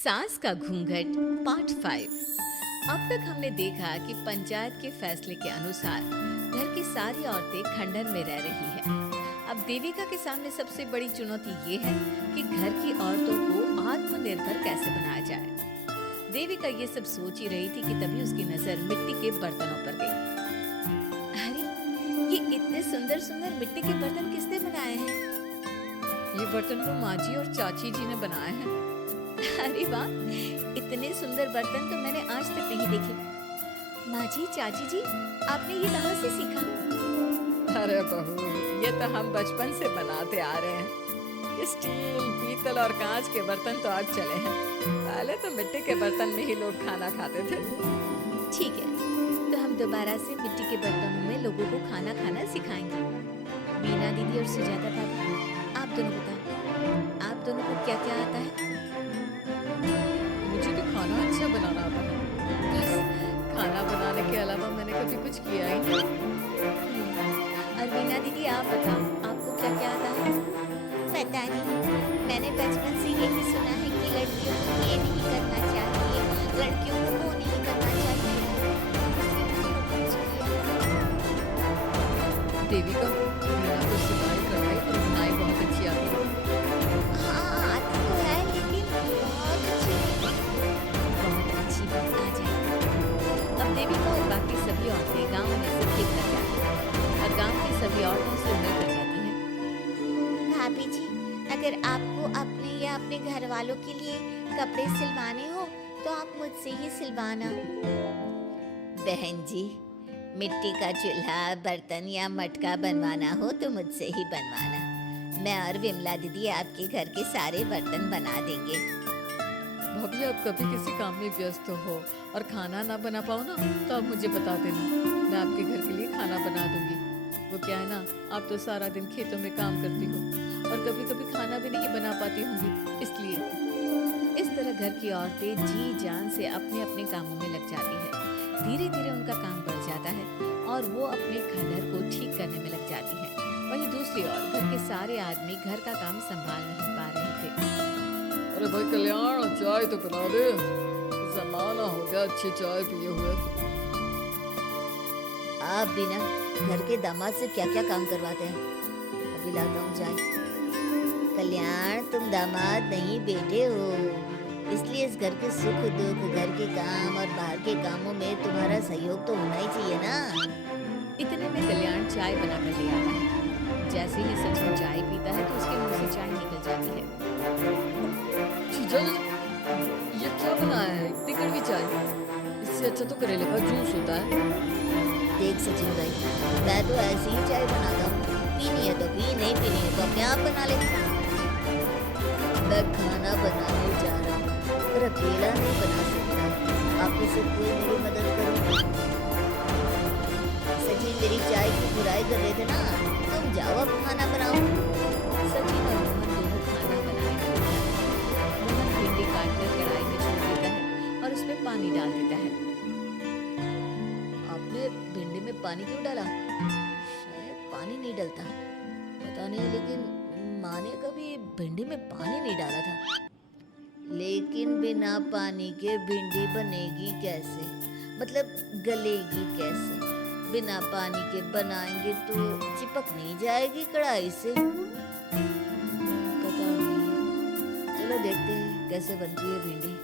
सास का घूंघट पार्ट 5। अब तक हमने देखा कि पंचायत के फैसले के अनुसार घर की सारी औरतें खंडहर में रह रही हैं। अब देविका के सामने सबसे बड़ी चुनौती ये है कि घर की औरतों को आत्मनिर्भर कैसे बनाया जाए। देविका ये सब सोच ही रही थी कि तभी उसकी नजर मिट्टी के बर्तनों पर गई। अरे, ये इतने सुंदर सुंदर मिट्टी के बर्तन किसने बनाए हैं? ये बर्तन तो माँ जी और चाची जी ने बनाए हैं। अरे वाह, इतने सुंदर बर्तन तो मैंने आज तक नहीं देखे। माँ जी, चाची जी, आपने ये कहाँ से सीखा? अरे बहू, ये तो हम बचपन से बनाते आ रहे हैं। स्टील, पीतल और कांच के बर्तन तो आज चले हैं। पहले तो मिट्टी के बर्तन में ही लोग खाना खाते थे। ठीक है, तो हम दोबारा से मिट्टी के बर्तनों में लोगों को खाना खाना सिखाएंगे। मीना दीदी और सुजाता भाभी, आप दोनों बताओ, आप दोनों को क्या क्या आता है? मुझे तो खाना अच्छा बनाना आता है। बस खाना बनाने के अलावा मैंने कभी कुछ किया ही नहीं। और मीना दीदी, आप बताओ, आपको क्या क्या आता है? पता नहीं, मैंने बचपन से यही सुना है कि लड़कियों को ये नहीं करना चाहिए, लड़कियों को वो नहीं करना चाहिए। देविका, मीना को सिलाई, कढ़ाई और बुनाई बहुत अच्छी आती है। हाँ, आती तो है, लेकिन बहुत अच्छी बात आ जाएगी। अब देविका और बाकी सभी औरतें गांव में से दिखकर जाती हैं और गांव की सभी औरतों से मिलकर कहती हैं, भाभी जी, अगर आपको अपने या अपने घर वालों के लिए कपड़े सिलवाने हो तो आप मुझसे ही सिलवाना। बहन जी, मिट्टी का चूल्हा, बर्तन या मटका बनवाना हो तो मुझसे ही बनवाना। मैं और विमला दीदी आपके घर के सारे बर्तन बना देंगे। भाभी, आप कभी किसी काम में व्यस्त हो और खाना ना बना पाओ ना, तो आप मुझे बता देना, मैं आपके घर के लिए खाना बना दूंगी। वो क्या है ना, आप तो सारा दिन खेतों में काम करती हो और कभी कभी खाना भी नहीं बना पाती होंगी, इसलिए। इस तरह घर की औरतें जी जान से अपने अपने कामों में लग जाती है। धीरे धीरे उनका काम बढ़ जाता है और वो अपने खंडहर को ठीक करने में लग जाती है। वहीं दूसरी ओर घर के सारे आदमी घर का काम संभाल नहीं पा रहे थे। अरे भाई कल्याण, चाय तो पिला दे, जमाना हो गया अच्छी चाय पिए हुए। आप बिना घर के दामाद से क्या क्या काम करवाते हैं? अभी लाता हूँ चाय। कल्याण, तुम दामाद नहीं बेटे हो, इसलिए इस घर के सुख दुख, घर के काम और बाहर के कामों में तुम्हारा सहयोग तो होना ही चाहिए ना। इतने में कल्याण चाय बनाकर ले आता है। जैसे ही सचिन चाय पीता है तो उसके मुंह से चाय निकल जाती है। जीजा जी, ये क्या बनाया है? इतनी कड़वी चाय? इससे अच्छा तो करेले का जूस होता है। देख सचिन भाई, मैं तो ऐसी ही चाय बनाता हूँ, पीनी है तो पी, नहीं पीनी है तो अपने आप बना ले। मैं खाना बनाने जा रहा हूँ पर अकेला नहीं बना सकता, आप में से कोई मेरी मदद करो। सचिन मेरी चाय की बुराई कर रहे थे ना, तुम जाओ अब खाना बनाओ। सचिन और मोहन दोनों खाना बनाने में लग जाते हैं। मोहन भिंडी काटकर कढ़ाई में छोड़ देता है और उसमें पानी डाल देता है। आपने भिंडी में पानी क्यों डाला? शायद पानी नहीं डलता, पता नहीं, लेकिन माँ ने कभी भिंडी में पानी नहीं डाला था। लेकिन बिना पानी के भिंडी बनेगी कैसे? मतलब गलेगी कैसे? बिना पानी के बनाएंगे तो चिपक नहीं जाएगी कढ़ाई से? पता नहीं, चलो देखते हैं कैसे बनती है भिंडी।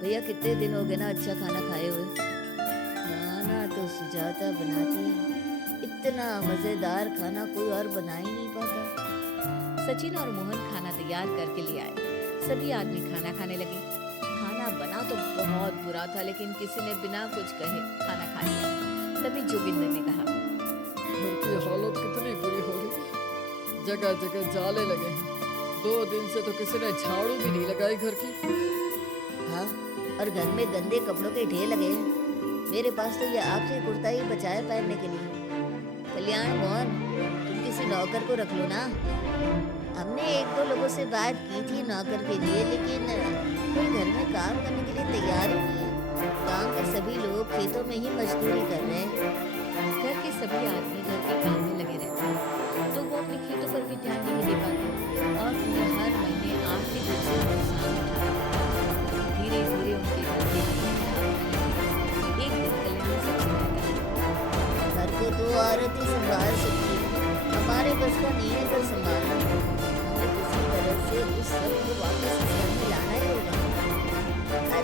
भैया, कितने दिन हो गए ना अच्छा खाना खाए हुए। खाना तो सुजाता बनाती है, इतना मजेदार खाना कोई और बना ही नहीं पाता। सचिन और मोहन खाना तैयार करके ले आए। सभी आदमी खाना खाने लगे। खाना बना तो बहुत बुरा था, लेकिन किसी ने बिना कुछ कहे खाना खा लिया। तभी जोगिंदर ने कहा, घर की हालत कितनी बुरी हो रही है, जगह जगह जाले लगे हैं। 2 दिन से तो किसी ने झाड़ू भी नहीं लगाई घर की। हाँ, और घर में गंदे कपड़ों के ढेर लगे हैं। मेरे पास तो ये आखिरी कुर्ता ही बचा है पहनने के लिए। कल्याण, मोहन, तुम किसी नौकर को रख लो ना। हमने 1-2 लोगों से बात की थी नौकर के लिए, लेकिन कोई घर में काम करने के लिए तैयार ही नहीं है। गांव के सभी लोग खेतों में ही मजदूरी कर रहे हैं। घर के सभी आदमी घर के काम में लगे रहते हैं, तो वो अपने खेतों पर भी ध्यान नहीं दे पाते और उन्हें हर महीने आर्थिक रूप से नुकसान उठाना पड़ता है।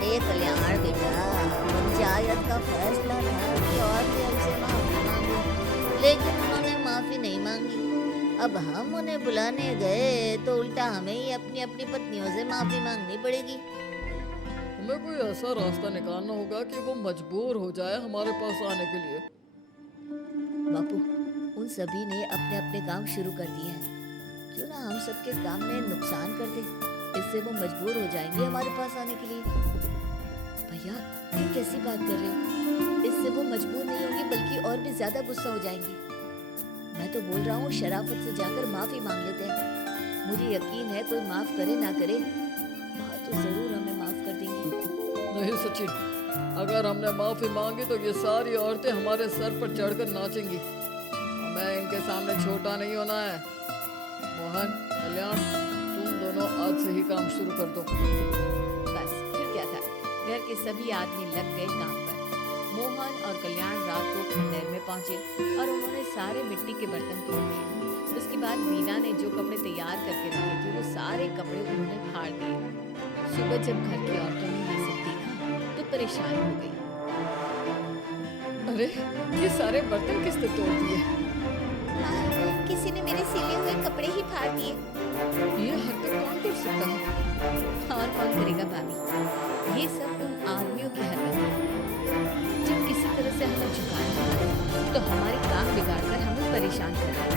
अरे कल्याण बेटा, पंचायत का फैसला था कि औरतें हमसे माफी मांगे, लेकिन उन्होंने माफी नहीं मांगी। अब हम उन्हें बुलाने गए तो उल्टा हमें ही अपनी अपनी पत्नियों से माफी मांगनी पड़ेगी। हमें कोई ऐसा रास्ता निकालना होगा कि वो मजबूर हो जाए हमारे पास आने के लिए। बापू, उन सभी ने अपने अपने काम शुरू कर दिए हैं, क्यों ना हम सबके काम में नुकसान कर दे, इससे वो मजबूर हो जाएंगे हमारे पास आने के लिए। भैया, ये कैसी बात कर रहे हो? इससे वो मजबूर नहीं होंगे बल्कि और भी ज्यादा गुस्सा हो जाएंगे। मैं तो बोल रहा हूँ शराफत से जाकर माफी मांग लेते हैं। मुझे यकीन है कोई माफ करे ना करे, माँ तो जरूर हमें माफ कर देंगी। नहीं सचिन, अगर हमने माफी मांगी तो ये सारी औरतें हमारे सर पर चढ़कर नाचेंगी। हमें इनके सामने छोटा नहीं होना है। मोहन, कल्याण, तुम दोनों आज से ही काम शुरू कर दो। बस फिर क्या था, घर के सभी आदमी लग गए काम पर। मोहन और कल्याण रात को खंडहर में पहुंचे और उन्होंने सारे मिट्टी के बर्तन तोड़ दिए। उसके बाद वीना ने जो कपड़े तैयार करके रखे थे वो सारे कपड़े उन्होंने फाड़ दिए। सुबह जब घर की औरतों ने ये सब देखा तो परेशान हो गई। अरे, ये सारे बर्तन किसने तोड़ दिए? किसी ने मेरे सिले हुए कपड़े ही फाड़ दिए। ये हरकत कौन कर सकता है? और कौन करेगा भाभी? ये सब उन आदमियों की हरकत है। जब किसी तरह से हमें झुकाना है तो हमारे काम बिगाड़कर हमें परेशान करना है।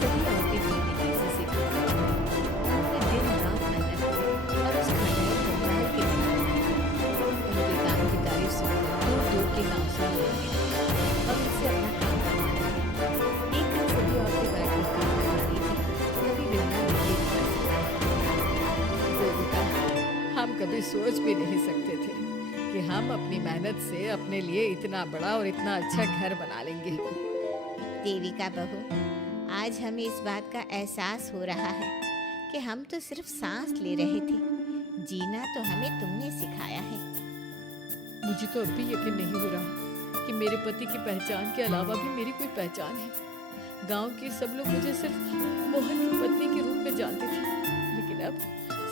सभी औरतें थोड़ी तेजी से उन्होंने दिन रात मेहनत की और उस खंडहर को महल के बनाया। उनके काम की तारीफ सुनकर दूर दूर के गांव से लोग आए और उनसे अपना काम करवाने लगे। एक दिन सभी औरतें बैठकर काम कर रही थी, तभी विमला ने देविका, हम कभी सोच भी नहीं सकते थे कि हम अपनी मेहनत से अपने लिए इतना बड़ा और इतना अच्छा घर बना लेंगे। देविका बहू, आज हमें इस बात का एहसास हो रहा है कि हम तो सिर्फ सांस ले रहे थे, जीना तो हमें तुमने सिखाया है। मुझे तो अब भी यकीन नहीं हो रहा कि मेरे पति की पहचान के अलावा भी मेरी कोई पहचान है। गांव के सब लोग मुझे सिर्फ मोहन की पत्नी के रूप में जानते थे, लेकिन अब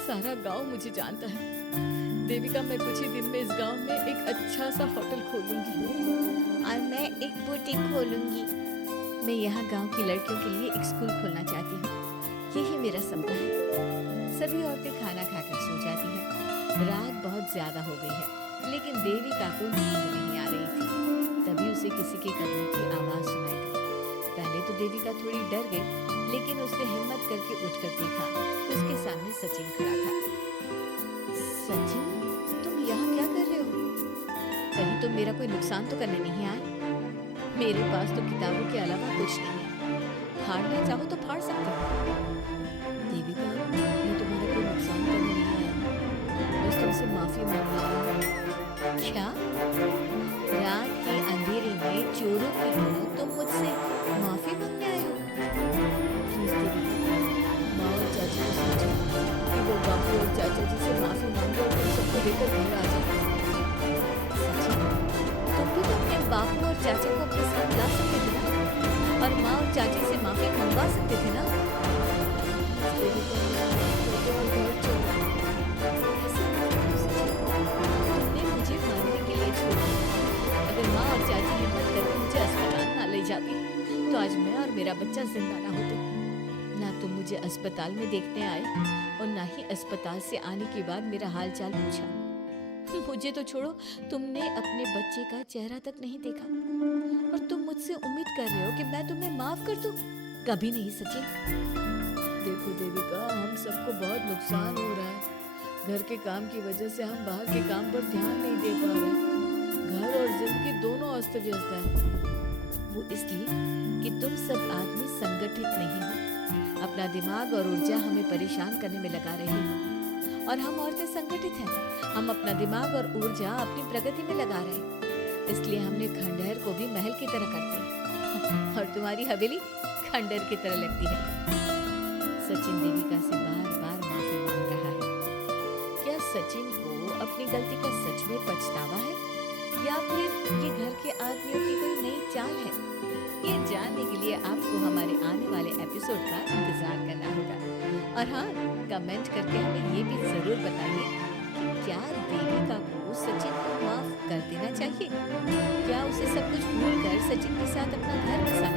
सारा गांव मुझे जानता है। देविका, मैं कुछ ही दिन में इस गांव में एक अच्छा सा होटल खोलूंगी और मैं एक बुटीक खोलूंगी। मैं यहाँ गांव की लड़कियों के लिए एक स्कूल खोलना चाहती हूँ, यही मेरा सपना है। सभी औरतें खाना खाकर सो जाती हैं। रात बहुत ज्यादा हो गई है, लेकिन देविका को नींद नहीं आ रही थी। तभी उसे किसी के कदमों की आवाज सुनाई दी। पहले तो देविका थोड़ी डर गई, लेकिन उसने हिम्मत करके उठकर देखा तो उसके सामने सचिन खड़ा था। सचिन, तुम यहाँ क्या कर रहे हो? कहीं तुम मेरा कोई नुकसान तो करने नहीं आए? मेरे पास तो किताबों के अलावा कुछ नहीं है, फाड़ना चाहो तो फाड़ सकते हो। देविका, मैं तुम्हारा कोई नुकसान करने नहीं आया, बस तुमसे माफी मांगने आया हूँ। क्या? रात के अंधेरे में चोरों की तरह तुम मुझसे माफी मांगने आए हो? प्लीज देविका, माँ और चाची को समझो कि वो बापू और चाचा जी से माफी मांगे और तुम सबको लेकर घर आ जाओ। सचिन, तुम भी तो अपने बापू और चाचा को अपने साथ ला सकते थे ना, और माँ और चाची से माफी मंगवा सकते थे ना। तुमने मुझे मारने के लिए छोड़ दिया। अगर माँ और चाची हिम्मत करके मुझे अस्पताल ना ले जाती तो आज मैं और मेरा बच्चा जिंदा ना होते। ना तुम मुझे अस्पताल में देखने आए और ना ही अस्पताल से आने के बाद मेरा हाल चाल पूछा। मुझे तो छोड़ो, तुमने अपने बच्चे का चेहरा तक नहीं देखा और तुम मुझसे उम्मीद कर रहे हो कि मैं तुम्हें माफ कर दूं? कभी नहीं सचिन। देखो देविका, हम सबको बहुत नुकसान हो रहा है। घर के काम की वजह से हम बाहर के काम पर ध्यान नहीं दे पा रहे। घर और जिंदगी दोनों अस्त व्यस्त है। वो इसलिए कि तुम सब आदमी संगठित नहीं हो। अपना दिमाग और ऊर्जा हमें परेशान करने में लगा रहे हो, और हम औरतें संगठित हैं। हम अपना दिमाग और ऊर्जा अपनी प्रगति में लगा रहे हैं। इसलिए हमने खंडहर को भी महल की तरह कर दिया और तुम्हारी हवेली खंडहर की तरह लगती है। सचिन देविका से बार बार माफी मांग रहा है। क्या सचिन को अपनी गलती का सच में पछतावा है, या फिर ये घर के आदमियों की कोई नई चाल है? ये जानने के लिए आपको हमारे आने वाले एपिसोड का इंतजार करना होगा। और हाँ, कमेंट करके हमें ये भी जरूर बताइए कि क्या देविका को सचिन को माफ कर देना चाहिए? क्या उसे सब कुछ भूल कर सचिन के साथ अपना घर बसाना